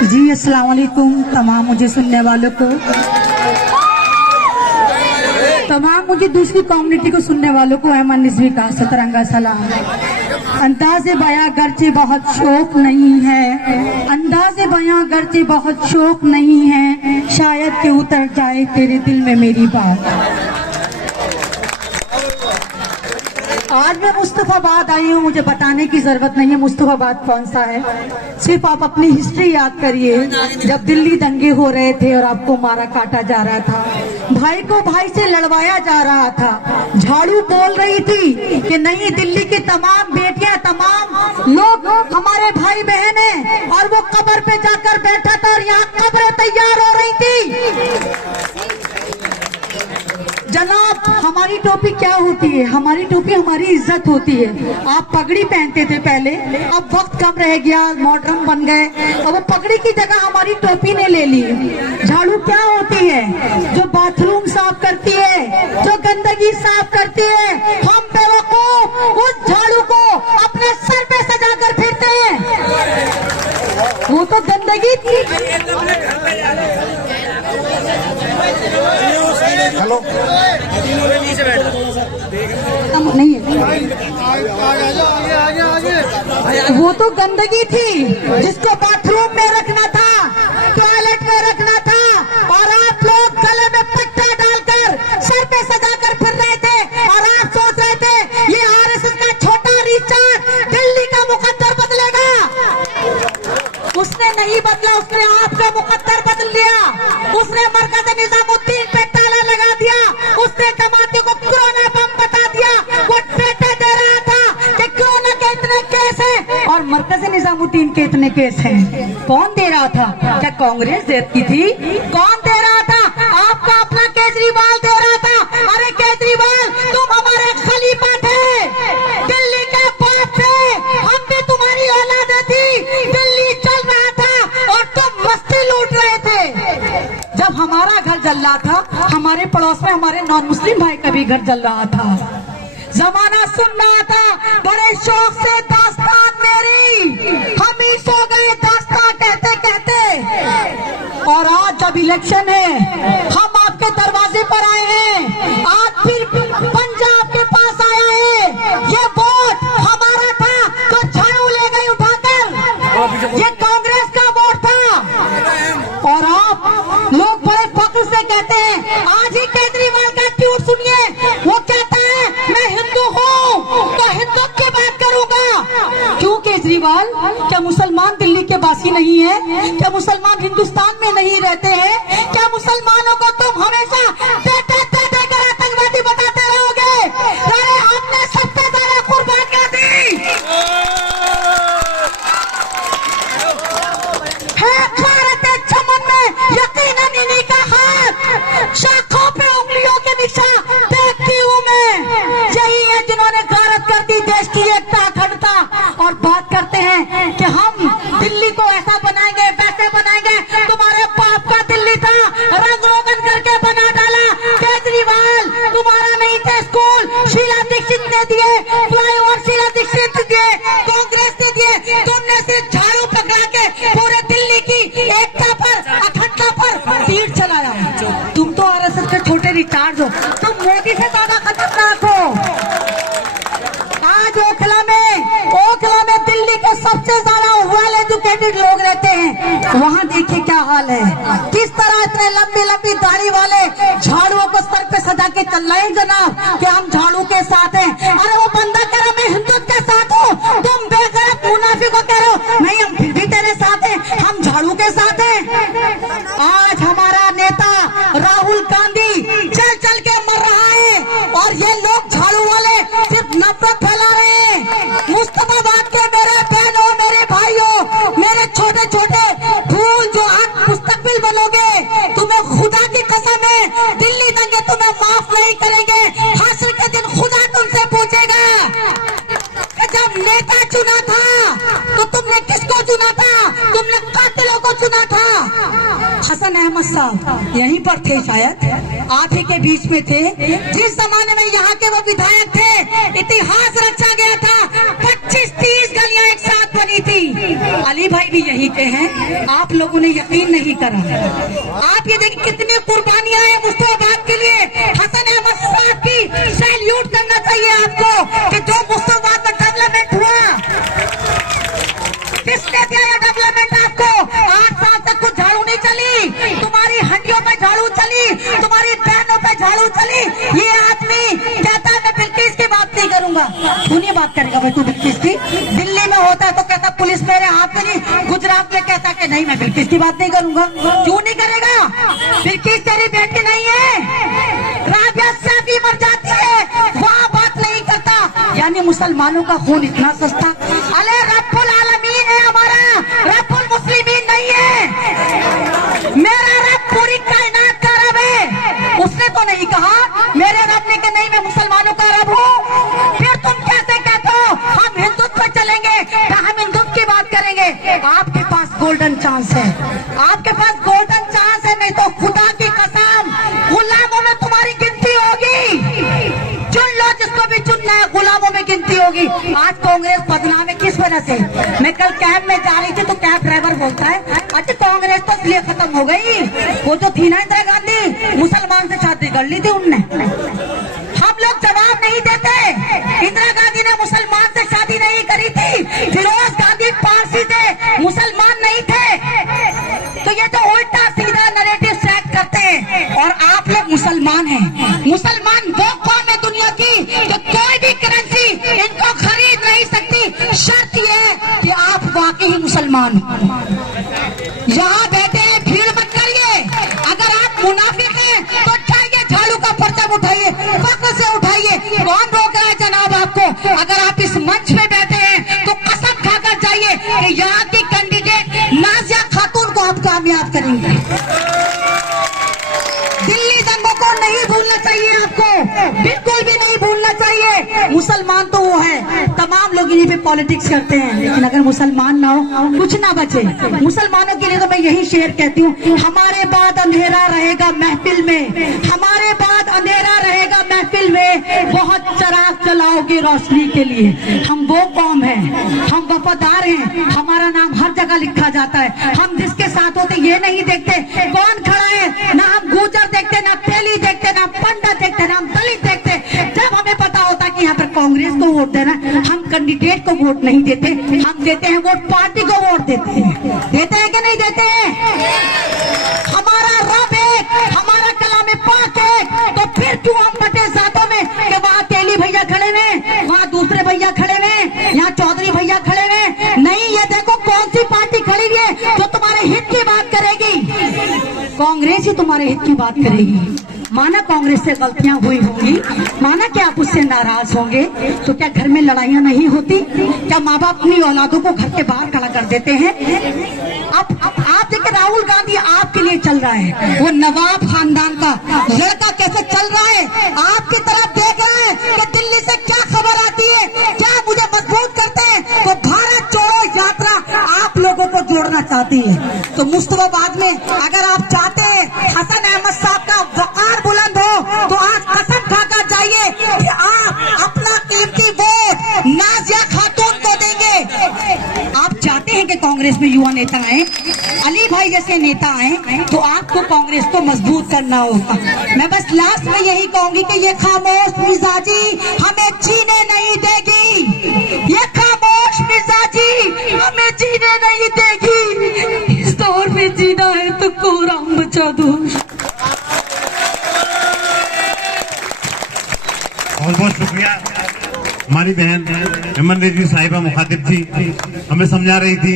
जी अस्सलाम वालेकुम तमाम मुझे सुनने वालों को, तमाम मुझे दूसरी कम्युनिटी को सुनने वालों को अहमद निज़वी का सतरंगा सलाम। अंदाज़े बयां गर्चे बहुत शौक नहीं है, अंदाज़े बयां गर्चे बहुत शौक नहीं है, शायद कि उतर जाए तेरे दिल में मेरी बात। आज मैं मुस्तफाबाद आई हूँ, मुझे बताने की जरूरत नहीं है मुस्तफाबाद कौन सा है, सिर्फ आप अपनी हिस्ट्री याद करिए। जब दिल्ली दंगे हो रहे थे और आपको मारा काटा जा रहा था, भाई को भाई से लड़वाया जा रहा था, झाड़ू बोल रही थी कि नहीं दिल्ली की तमाम बेटियां तमाम लोग हमारे भाई बहन हैं, और वो कब्र पे जाकर बैठा था और यहाँ कब्रें तैयार हो रही थी। जनाब हमारी टोपी क्या होती है? हमारी टोपी हमारी इज्जत होती है। आप पगड़ी पहनते थे पहले, अब वक्त कम रह गया, मॉडर्न बन गए, अब वो पगड़ी की जगह हमारी टोपी ने ले ली। झाड़ू क्या होती है? जो बाथरूम साफ करती है, जो गंदगी साफ करती है। हम बेवकूफ उस झाड़ू को अपने सर पे सजा कर फिरते हैं, वो तो गंदगी थी। हेलो नहीं है, वो तो गंदगी थी जिसको बाथरूम में रखना था, टॉयलेट में रखना था, और आप लोग गले में पट्टा डालकर सर पे सजा कर फिर रहे थे, और आप सोच रहे थे ये आरएसएस का छोटा रिचार्ज दिल्ली का मुकद्दर बदलेगा। उसने नहीं बदला, उसने आपका मुकद्दर बदल लिया। उसने मरकज़ निजामुद्दीन पे ताला लगा दिया, उसने जमाती को कोरोना बम बता दिया। वो डेटा दे रहा था कि कोरोना के इतने केस हैं और मरकज़ निजामुद्दीन के इतने केस हैं। कौन दे रहा था? क्या कांग्रेस देती थी? कौन दे रहा था? आपका अपना केजरीवाल दे रहा था। अरे केजरीवाल तुम हमारे खलीफा थे, दिल्ली के बाप थे, हम भी तुम्हारी औलाद थी। दिल्ली चल रहा था और तुम मस्ती लूट रहे थे। जब हमारा घर जल रहा था, हमारे पड़ोस में हमारे नॉन मुस्लिम भाई का भी घर जल रहा था। जमाना सुन रहा था बड़े शौक से दास्तान मेरी, हम ही सो गए दास्तान कहते कहते। और आज जब इलेक्शन है, हम आपके दरवाजे पर आए हैं, आज फिर पंजाब के पास आया है। ये वोट हमारा था तो झाड़ू ले गई उठाकर, ये कांग्रेस का वोट था। और आप लोग बड़े फख्र से कहते हैं, आज ही केजरीवाल का ट्वीट सुनिए, वो कहता है मैं हिंदू हूँ तो हिंदू की बात करूंगा। क्यों केजरीवाल? क्या मुसलमान दिल्ली के वासी नहीं है? क्या मुसलमान हिंदुस्तान में नहीं रहते हैं? क्या मुसलमानों को तुम हमेशा देते देते कर आतंकवादी बताते रहोगे? अरे हमने सबसे ज्यादा कुर्बानियां दी है भारत चमन में, यकीनन इन्हीं का हाथ, शाखों पे उंगलियों के निशान देखती हूँ मैं। यही है जिन्होंने गारत कर दी देश की एकता अखंडता, और बात करते हैं कि हम दिल्ली को ऐसा बनाएंगे वैसे बनाएंगे। तुम्हारे बाप का दिल्ली था, रंग रोगन करके बना डाला। केजरीवाल तुम्हारा नहीं थे स्कूल, शीला दीक्षित ने दिए, फ्लाईओवर शीला दीक्षित दिए, कांग्रेस ने दिए। तुमने सिर्फ झाड़ू पकड़ा के पूरे दिल्ली की एकता पर अखंडता पर तीर चलाया। तुम तो आरएसएस के छोटे रिचार्ज हो, तुम मोदी से ज्यादा खतरनाक हो। आज ओखला में दिल्ली के सबसे ज्यादा वेल एजुकेटेड लोग रहते हैं, वहाँ देखिए क्या हाल है। किस तरह इतने लंबी लंबी दाढ़ी वाले झाड़ुओं को सर पे सजा के चल रहे हैं जनाब कि हम झाड़ू के साथ हैं। अरे वो बंदा कह रहा मैं हिंदू के साथ हूँ, तुम बेगैरत मुनाफिक को कह रहे हो नहीं हम फिर भी तेरे साथ हैं, हम झाड़ू के साथ हैं। आज हमारा नेता राहुल गांधी चल चल के मर रहा है, और ये लोग झाड़ू वाले सिर्फ नफरत फैला रहे हैं। मुस्तफाबाद के मेरे बहनों, मेरे भाइयों, मेरे छोटे छोटे फूल जो आप मुस्तकबिल बनोगे, तुम्हें खुदा की कसम है दिल्ली दंगे तुम्हें माफ नहीं करेंगे। हासिल के दिन खुदा तुमसे पूछेगा जब नेता चुना था तो तुमने किसको चुना था? तुमने कातिलों को चुना था। हसन अहमद साहब यहीं पर थे, शायद आप ही के बीच में थे जिस जमाने में यहाँ के वो विधायक थे। इतिहास रचा गया था, 25-30 गलियां एक साथ बनी थी। अली भाई भी यही के हैं, आप लोगों ने यकीन नहीं करा। आप ये देखिए कितनी कुर्बानियां हैं मुस्तफाबाद के लिए। हसन अहमद साहब की सैल्यूट करना चाहिए आपको कि जो मुस्तफाबाद में डेवलपमेंट हुआ, किसने दिया ये डेवलपमेंट आपको? 8 साल तक कुछ झाड़ू नहीं चली, तुम्हारी हंडियों पे झाड़ू चली, तुम्हारी बहनों पे झाड़ू चली। ये आदमी कहता है मैं बिल्किस की बात नहीं करूंगा। क्यों नहीं बात करेगा भाई तू बिल्किस की? दिल्ली में होता है तो कहता पुलिस मेरे हाथ में नहीं, गुजरात में कहता कि नहीं मैं बिल्किस की बात नहीं करूंगा। क्यों नहीं करेगा? बिल्किस तेरी बेटी नहीं है, राबिया साफी मर जाती है, वहाँ बात नहीं करता। यानी मुसलमानों का खून इतना सस्ता। अरे रब्बुल आलमीन है हमारा, रब्बुल मुस्लिमीन नहीं है। मेरा रब पूरी कायनात का रब है। उसने तो नहीं कहा, मेरे रब ने कहा नहीं मैं मुसलमानों का रब हूँ। फिर तुम कैसे कहते हो हम हिंदुत्व पे चलेंगे, हम हिंदुत्व की बात करेंगे? आपके पास गोल्डन चांस है, आपके पास गोल्डन चांस है। नहीं तो खुदा की कसम गुलामों में तुम्हारी गिनती होगी। चुन लो जिसको भी चुनना है, गुलामों में गिनती होगी। आज कांग्रेस बदनाम है किस वजह से? मैं कल कैब में जा रही थी तो कैब ड्राइवर बोलता है अच्छा कांग्रेस तो इसलिए खत्म हो गई, वो जो थी ना इंदिरा गांधी, मुसलमान से शादी कर ली थी उनने। हम लोग जवाब नहीं देते। इंदिरा गांधी ने मुसलमान से शादी नहीं करी थी, फिरोज गांधी पारसी थे, मुसलमान नहीं थे। तो ये जो उल्टा सीधा नैरेटिव सेट करते हैं, और आप लोग मुसलमान हैं। मुसलमान वो कौम है दुनिया की जो कोई भी करेंसी इनको खरीद नहीं सकती। शर्त ये है कि आप वाकई मुसलमान हो। यहाँ बैठे हैं भीड़ मत करिए। अगर आप मुनाफिक हैं तो चाहिए झाड़ू का परचम उठाइए, फख्र से उठाइए। कौन रोक रहा है जनाब आपको? अगर आप इस मंच पे बैठे हैं तो कसम खाकर जाइए कि यहाँ की कैंडिडेट नाजिया खातून को आप कामयाब करेंगे। दिल्ली दंगों को नहीं भूलना चाहिए आपको, बिल्कुल भी नहीं भूलना चाहिए। मुसलमान तो वो है, तमाम लोग इन्हीं पे पॉलिटिक्स करते हैं, लेकिन अगर मुसलमान ना हो कुछ ना बचे। मुसलमानों के लिए तो मैं यही शेर कहती हूँ, हमारे बाद अंधेरा रहेगा महफिल में, हमारे बाद अंधेरा रहेगा महफिल में, बहुत चराग जलाओगे रोशनी के लिए। हम वो कौम है, हम वफादार हैं, हमारा नाम हर जगह लिखा जाता है। हम जिसके साथ होते ये नहीं देखते कौन खड़ा है, ना हम गुजर देखते, ना तेली देखते, ना पंडित देखते, ना हम दलित देखते। जब हमें पता होता कि यहाँ पर कांग्रेस को वोट देना, हम कैंडिडेट को वोट नहीं देते, हम देते हैं वोट पार्टी को वोट देते हैं। देते हैं कि नहीं देते हैं? हमारा रब एक, हमारा कलाम पाक एक, तो फिर क्यों हम बटे जातों में कि वहाँ तेली भैया खड़े हुए, वहाँ दूसरे भैया खड़े हुए, यहाँ चौधरी भैया खड़े हुए? नहीं, ये देखो कौन सी पार्टी खड़ी हुई है जो तुम्हारे हित की बात करेगी। कांग्रेस ही तुम्हारे हित की बात करेगी। माना कांग्रेस से गलतियां हुई होंगी, माना कि आप उससे नाराज होंगे, तो क्या घर में लड़ाइयां नहीं होती? क्या माँ बाप अपनी औलादों को घर के बाहर खड़ा कर देते हैं? अब आप देखिए राहुल गांधी आपके लिए चल रहा है, वो नवाब खानदान का लड़का कैसे चल रहा है, आपकी तरफ देख रहा है कि दिल्ली से क्या खबर आती है, क्या मुझे मजबूत करते हैं। तो भारत जोड़ो यात्रा आप लोगों को जोड़ना चाहती है। तो मुस्तफाबाद में अगर आप चाहते हैं हसन अहमद साहब का वकार बुलंद हो, तो आज कसम खाकर जाइए कि आप अपना कीमती वोट नाजिया खातून को देंगे। आप चाहते हैं कि कांग्रेस में युवा नेता आए, अली भाई जैसे नेता आए, तो आपको कांग्रेस को मजबूत करना होगा। मैं बस लास्ट में यही कहूंगी कि ये खामोश मिजाजी हमें जीने नहीं देगी, ये खामोश मिजाजी हमें जीने नहीं देगी। इस दौर में जीना है तो कोराम बचा दो। बहुत बहुत शुक्रिया। हमारी बहन हेमन रेड्डी साहिबा मुखातिब थी, हमें समझा रही थी